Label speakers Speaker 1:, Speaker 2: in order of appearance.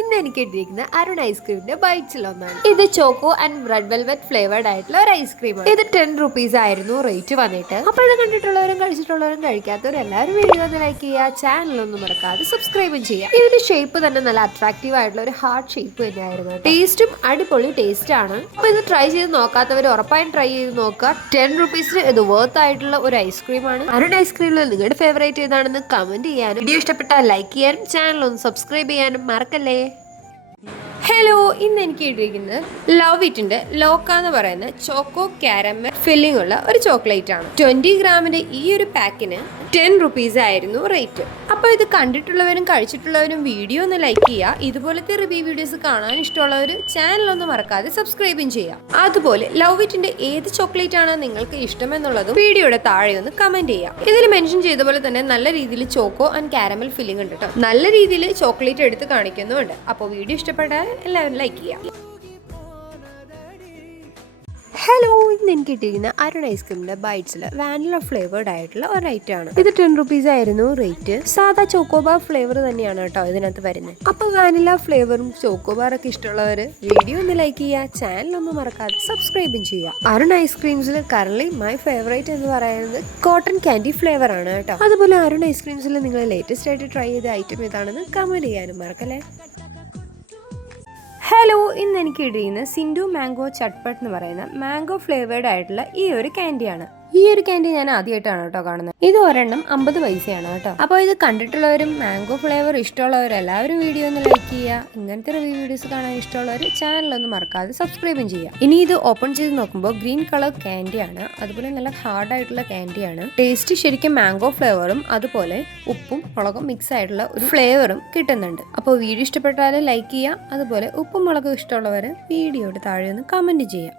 Speaker 1: ഇന്ന് എനിക്ക് ഇട്ടിരിക്കുന്ന അരുൺ ഐസ്ക്രീമിന്റെ ബൈറ്റ്സിൽ ഒന്നാണ്. ഇത് choco and bread velvet flavoured ആയിട്ടുള്ള ഒരു ഐസ്ക്രീമാണ് ഇത് ടെൻ റുപ്പീസ് ആയിരുന്നു റേറ്റ് വന്നിട്ട്. അപ്പോൾ ഇത് കണ്ടിട്ടുള്ളവരും കഴിച്ചിട്ടുള്ളവരും കഴിക്കാത്തവരും എല്ലാവരും വീഡിയോ ഒന്ന് ലൈക്ക് ചെയ്യുക ചാനൽ ഒന്നും മറക്കാതെ സബ്സ്ക്രൈബും ചെയ്യുക. ഇതിന്റെ ഷേപ്പ് തന്നെ നല്ല അട്രാക്റ്റീവ് ആയിട്ടുള്ള ഒരു ഹാർഡ് ഷേപ്പ് തന്നെയായിരുന്നു ടേസ്റ്റും അടിപൊളി ടേസ്റ്റ് ആണ്. അപ്പൊ ഇത് ട്രൈ ചെയ്ത് നോക്കാത്തവർ ഉറപ്പായും ട്രൈ ചെയ്ത് നോക്കുക. ടെൻ റുപ്പീസിന് ഇത് വർത്ത് ആയിട്ടുള്ള ഒരു ഐസ്ക്രീമാണ് അരുൺ ഐസ്ക്രീമിൽ നിങ്ങളുടെ ഫേവറേറ്റ് ഏതാണെന്ന് കമന്റ് ചെയ്യാനും വീഡിയോ ഇഷ്ടപ്പെട്ടാൽ ലൈക്ക് ചെയ്യാനും ചാനൽ ഒന്ന് സബ്സ്ക്രൈബ് ചെയ്യാനും മറക്കല്ലേ? ഹലോ ഇന്ന് എനിക്ക് ഇട്ടിരിക്കുന്നത് ലവ് ഇറ്റിന്റെ ലോക്ക എന്ന് പറയുന്ന ചോക്കോ കാരമൽ ഫില്ലിംഗ് ഉള്ള ഒരു ചോക്ലേറ്റ് ആണ്. ട്വന്റി ഗ്രാമിന്റെ ഈ ഒരു പാക്കിന് ടെൻ റുപ്പീസ് ആയിരുന്നു റേറ്റ് അപ്പോൾ ഇത് കണ്ടിട്ടുള്ളവരും കഴിച്ചിട്ടുള്ളവരും വീഡിയോ ഒന്ന് ലൈക്ക് ചെയ്യുക. ഇതുപോലത്തെ റിവ്യൂ വീഡിയോസ് കാണാൻ ഇഷ്ടമുള്ളവർ ചാനൽ ഒന്ന് മറക്കാതെ സബ്സ്ക്രൈബും ചെയ്യുക. അതുപോലെ ലവ് ഇറ്റിന്റെ ഏത് ചോക്ലേറ്റ് ആണ് നിങ്ങൾക്ക് ഇഷ്ടമെന്നുള്ളതും വീഡിയോയുടെ താഴെ ഒന്ന് കമന്റ് ചെയ്യാം ഇതിൽ മെൻഷൻ ചെയ്ത പോലെ തന്നെ നല്ല രീതിയിൽ ചോക്കോ ആൻഡ് കാരമൽ ഫില്ലിംഗ് ഉണ്ട് കേട്ടോ നല്ല രീതിയിൽ ചോക്ലേറ്റ് എടുത്ത് കാണിക്കുന്നുമുണ്ട്. അപ്പോൾ വീഡിയോ ഇഷ്ടപ്പെട്ടാൽ എല്ലാവരും ലൈക്ക് ചെയ്യാം. ഹലോ ഇന്ന് എനിക്ക് കിട്ടിയിരിക്കുന്ന അരുൺ ഐസ്ക്രീമിന്റെ ബൈറ്റ്സിൽ വാനില ഫ്ലേവേർഡ് ആയിട്ടുള്ള ഒരു ഐറ്റം ആണ്. ഇത് ടെൻ റുപ്പീസ് ആയിരുന്നു റേറ്റ് സാധാ ചോക്കോബാർ ഫ്ലേവർ തന്നെയാണ് കേട്ടോ ഇതിനകത്ത് വരുന്നത്. അപ്പൊ വാനില ഫ്ലേവറും ചോക്കോബാർ ഒക്കെ ഇഷ്ടമുള്ളവർ വീഡിയോ ഒന്ന് ലൈക്ക് ചെയ്യുക ചാനൽ ഒന്ന് മറക്കാതെ സബ്സ്ക്രൈബും ചെയ്യുക അരുൺ ഐസ്ക്രീംസിൽ കറന്റ് മൈ ഫേവറേറ്റ് എന്ന് പറയുന്നത് കോട്ടൺ കാൻഡി ഫ്ലേവർ ആണ് കേട്ടോ. അതുപോലെ അരുൺ ഐസ്ക്രീംസിൽ നിങ്ങൾ ലേറ്റസ്റ്റ് ആയിട്ട് ട്രൈ ചെയ്ത ഐറ്റം ഏതാണെന്ന് കമന്റ് ചെയ്യാനും മറക്കല്ലേ? ഹലോ ഇന്ന് എനിക്ക് ഇടിയുന്ന സിൻഡു മാംഗോ ചട്ട്പട്ട് എന്ന് പറയുന്ന മാംഗോ ഫ്ലേവേർഡ് ആയിട്ടുള്ള ഈ ഒരു ക്യാൻഡിയാണ് ഈ ഒരു ക്യാൻഡി ഞാൻ ആദ്യമായിട്ടാണ് കേട്ടോ കാണുന്നത്. ഇത് ഒരെണ്ണം അമ്പത് പൈസയാണ് കേട്ടോ. അപ്പോൾ ഇത് കണ്ടിട്ടുള്ളവരും മാംഗോ ഫ്ലേവർ ഇഷ്ടമുള്ളവരും എല്ലാവരും വീഡിയോ ഒന്ന് ലൈക്ക് ചെയ്യുക. ഇങ്ങനത്തെ റിവ്യൂ വീഡിയോസ് കാണാൻ ഇഷ്ടമുള്ളവർ ചാനലൊന്ന് മറക്കാതെ സബ്സ്ക്രൈബും ചെയ്യുക. ഇനി ഇത് ഓപ്പൺ ചെയ്ത് നോക്കുമ്പോൾ ഗ്രീൻ കളർ ക്യാൻഡിയാണ് അതുപോലെ നല്ല ഹാർഡ് ആയിട്ടുള്ള ക്യാൻഡിയാണ് ടേസ്റ്റ് ശരിക്കും മാംഗോ ഫ്ലേവറും അതുപോലെ ഉപ്പും മുളകും മിക്സ് ആയിട്ടുള്ള ഒരു ഫ്ലേവറും കിട്ടുന്നുണ്ട്. അപ്പോൾ വീഡിയോ ഇഷ്ടപ്പെട്ടാൽ ലൈക്ക് ചെയ്യുക. അതുപോലെ ഉപ്പും മുളകും ഇഷ്ടമുള്ളവർ വീഡിയോയുടെ താഴെ ഒന്ന് കമന്റ് ചെയ്യുക.